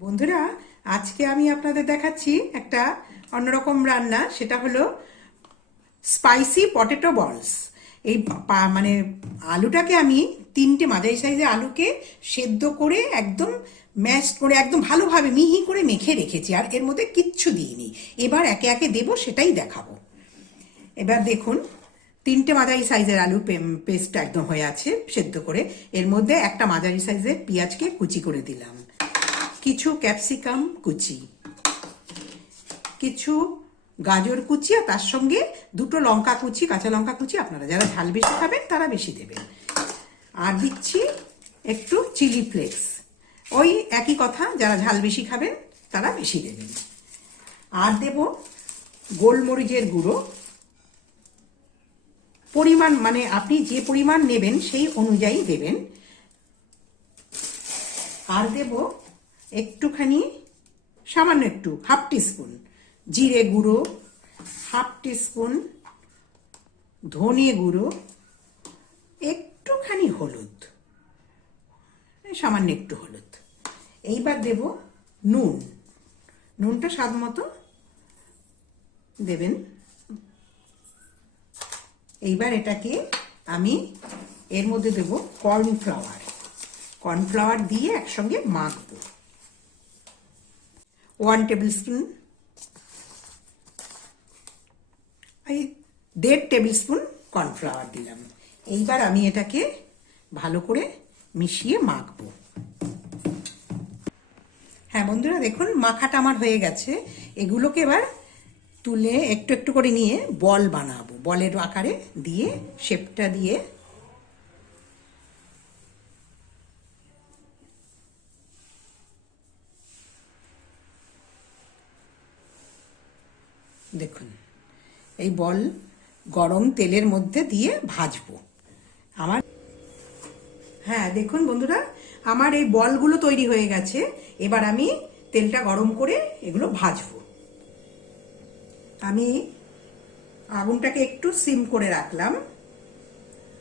বন্ধুরা, আজকে আমি আপনাদের দেখাচ্ছি একটা অন্যরকম রান্না, সেটা হলো স্পাইসি পটেটো বলস এই মানে আলুটাকে আমি তিনটে মাঝারি সাইজের আলুকে সেদ্ধ করে একদম ম্যাশ করে, একদম ভালোভাবে মিহি করে মেখে রেখেছি, আর এর মধ্যে কিচ্ছু দিইনি। এবার একে একে দেবো, সেটাই দেখাবো। এবার দেখুন, তিনটে মাঝারি সাইজের আলু পেস্ট একদম হয়ে আছে সেদ্ধ করে। এর মধ্যে একটা মাঝারি সাইজের পেঁয়াজকে কুচি করে দিলাম। কিছু ক্যাপসিকাম কুচি, কিছু গাজর কুচি আর তার সঙ্গে দুটো লঙ্কা কুচি, কাঁচা লঙ্কা কুচি আপনারা যারা ঝাল বেশি খাবেন তারা বেশি দেবেন। আর দিচ্ছি একটু চিলি ফ্লেক্স। ওই একই কথা, যারা ঝাল বেশি খাবেন তারা বেশি দেবেন। আর দেব গোলমরিচের গুঁড়ো। পরিমাণ মানে আপনি যে পরিমাণ নেবেন সেই অনুযায়ী দেবেন। আর দেব একটুখানি, সামান্য একটু, হাফ টিস্পুন জিরে গুঁড়ো, হাফ টিস্পুন ধনে গুঁড়ো, একটুখানি হলুদ, সামান্য একটু হলুদ। এইবার দেব নুন। নুনটা স্বাদ মতো দেবেন। এইবার এটাকে আমি এর মধ্যে দেব কর্নফ্লাওয়ার। কর্নফ্লাওয়ার দিয়ে একসঙ্গে মাখবো। ওয়ান টেবিল এই দেড় টেবিল স্পুন কর্নফ্লাওয়ার দিলাম। এইবার আমি এটাকে ভালো করে মিশিয়ে মাখবো। হ্যাঁ বন্ধুরা দেখুন, মাখাটা আমার হয়ে গেছে। এগুলোকে এবার তুলে একটু একটু করে নিয়ে বল বানাবো। বলের আকারে দিয়ে শেপটা দিয়ে দেখুন, এই বল গরম তেলের মধ্যে দিয়ে ভাজবো। আমার হ্যাঁ দেখুন বন্ধুরা, আমার এই বলগুলো তৈরি হয়ে গেছে। এবার আমি তেলটা গরম করে এগুলো ভাজবো। আমি আগুনটাকে একটু সিম করে রাখলাম।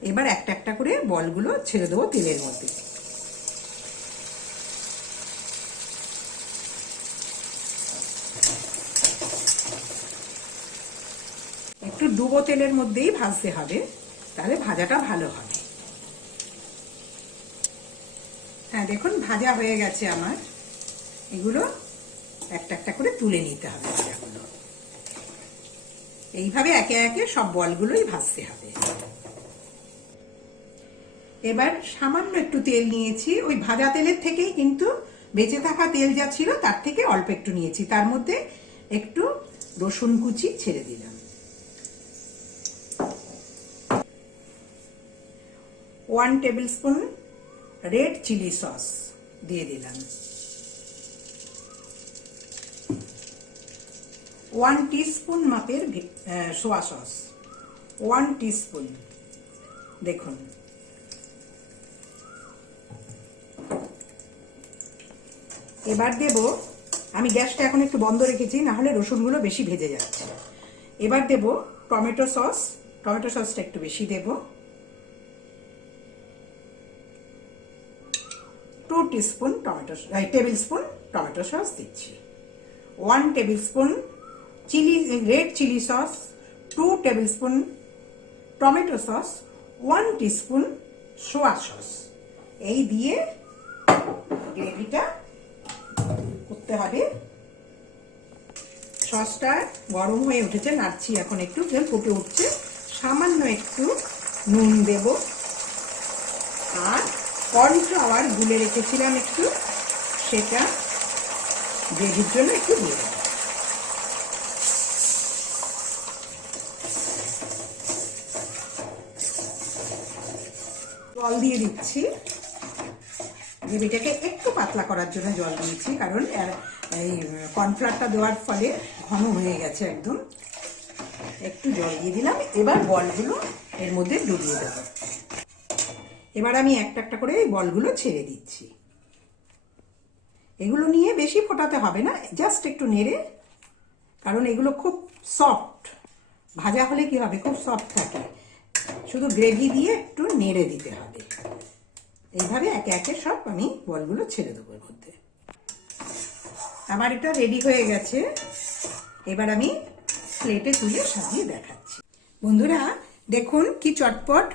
এবার একটা একটা করে বলগুলো ছেড়ে দেবো তেলের মধ্যে একটু ডুবো তেলের মধ্যেই ভাজতে হবে, তাহলে ভাজাটা ভালো হবে। হ্যাঁ দেখুন, ভাজা হয়ে গেছে আমার। এগুলো একটা একটা করে তুলে নিতে হবে ভাজাগুলো। এইভাবে একে একে সব বলগুলোই ভাজতে হবে। এবার সামান্য একটু তেল নিয়েছি। ওই ভাজা তেলের থেকেই কিন্তু বেঁচে থাকা তেল যা ছিল, তার থেকে অল্প একটু নিয়েছি। তার মধ্যে একটু রসুন কুচি ছেড়ে দিলাম। One tablespoon red chilli sauce দিয়ে দিলাম। ওয়ান টিস্পুন মাপের সোয়া সস ওয়ান টিস্পুন দেখুন। এবার দেব, আমি গ্যাসটা এখন একটু বন্ধ রেখেছি না হলে রসুনগুলো বেশি ভেজে যাচ্ছে। এবার দেব টমেটো সস টমেটো সসটা একটু বেশি দেব। Two teaspoon tomato tablespoon tomato sauce দিচ্ছি। One tablespoon chilli red chilli sauce two tablespoon tomato sauce one teaspoon soya sauce এই দিয়ে গ্রেভিটা করতে হবে। সসটা গরম হয়ে উঠেছে, নাড়ছি এখন একটু ফুটে উঠছে। সামান্য একটু নুন দেব। আর কর্নফ্লাওয়ার গুলে রেখেছিলাম একটু, সেটা গ্রেভির জন্য একটু দিয়ে জল দিয়ে দিচ্ছি। গ্রেভিটাকে একটু পাতলা করার জন্য জল দিয়েছি, কারণ এই কর্নফ্লাওয়ারটা দেওয়ার ফলে ঘন হয়ে গেছে একদম। একটু জল দিয়ে দিলাম, এবার বলগুলো এর মধ্যে ডুবিয়ে দেবো। এবার আমি একটা একটা করে এই বলগুলো ছেড়ে দিচ্ছি। এগুলো নিয়ে বেশি ফোটাতে হবে না জাস্ট একটু নেড়ে, কারণ এগুলো খুব সফট ভাজা হলে কি হবে? খুব সফট থাকে। শুধু গ্রেভি দিয়ে একটু নেড়ে দিতে হবে। এইভাবে একে একে সব আমি বলগুলো ছেড়ে দেবো এর মধ্যে। আমার এটা রেডি হয়ে গেছে। এবার আমি প্লেটে তুলে সাজিয়ে দেখাচ্ছি। বন্ধুরা, দেখুন কি চটপট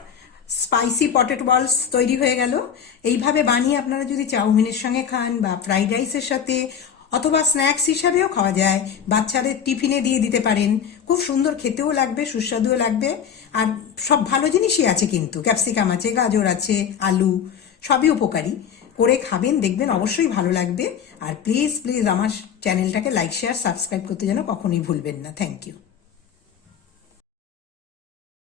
স্পাইসি পটেটো বলস তৈরি হয়ে গেল। এইভাবে বানিয়ে আপনারা যদি চাউমিনের সঙ্গে খান বা ফ্রাইড রাইসের সাথে অথবা স্ন্যাক্স হিসাবেও খাওয়া যায়, বাচ্চাদের টিফিনে দিয়ে দিতে পারেন। খুব সুন্দর খেতেও লাগবে, সুস্বাদুও লাগবে। আর সব ভালো জিনিসই আছে কিন্তু। ক্যাপসিকাম আছে, গাজর আছে, আলু, সবই উপকারী। করে খাবেন, দেখবেন অবশ্যই ভালো লাগবে। আর প্লিজ প্লিজ আমার চ্যানেলটাকে লাইক শেয়ার সাবস্ক্রাইব করতে যেন কখনোই ভুলবেন না। Thank you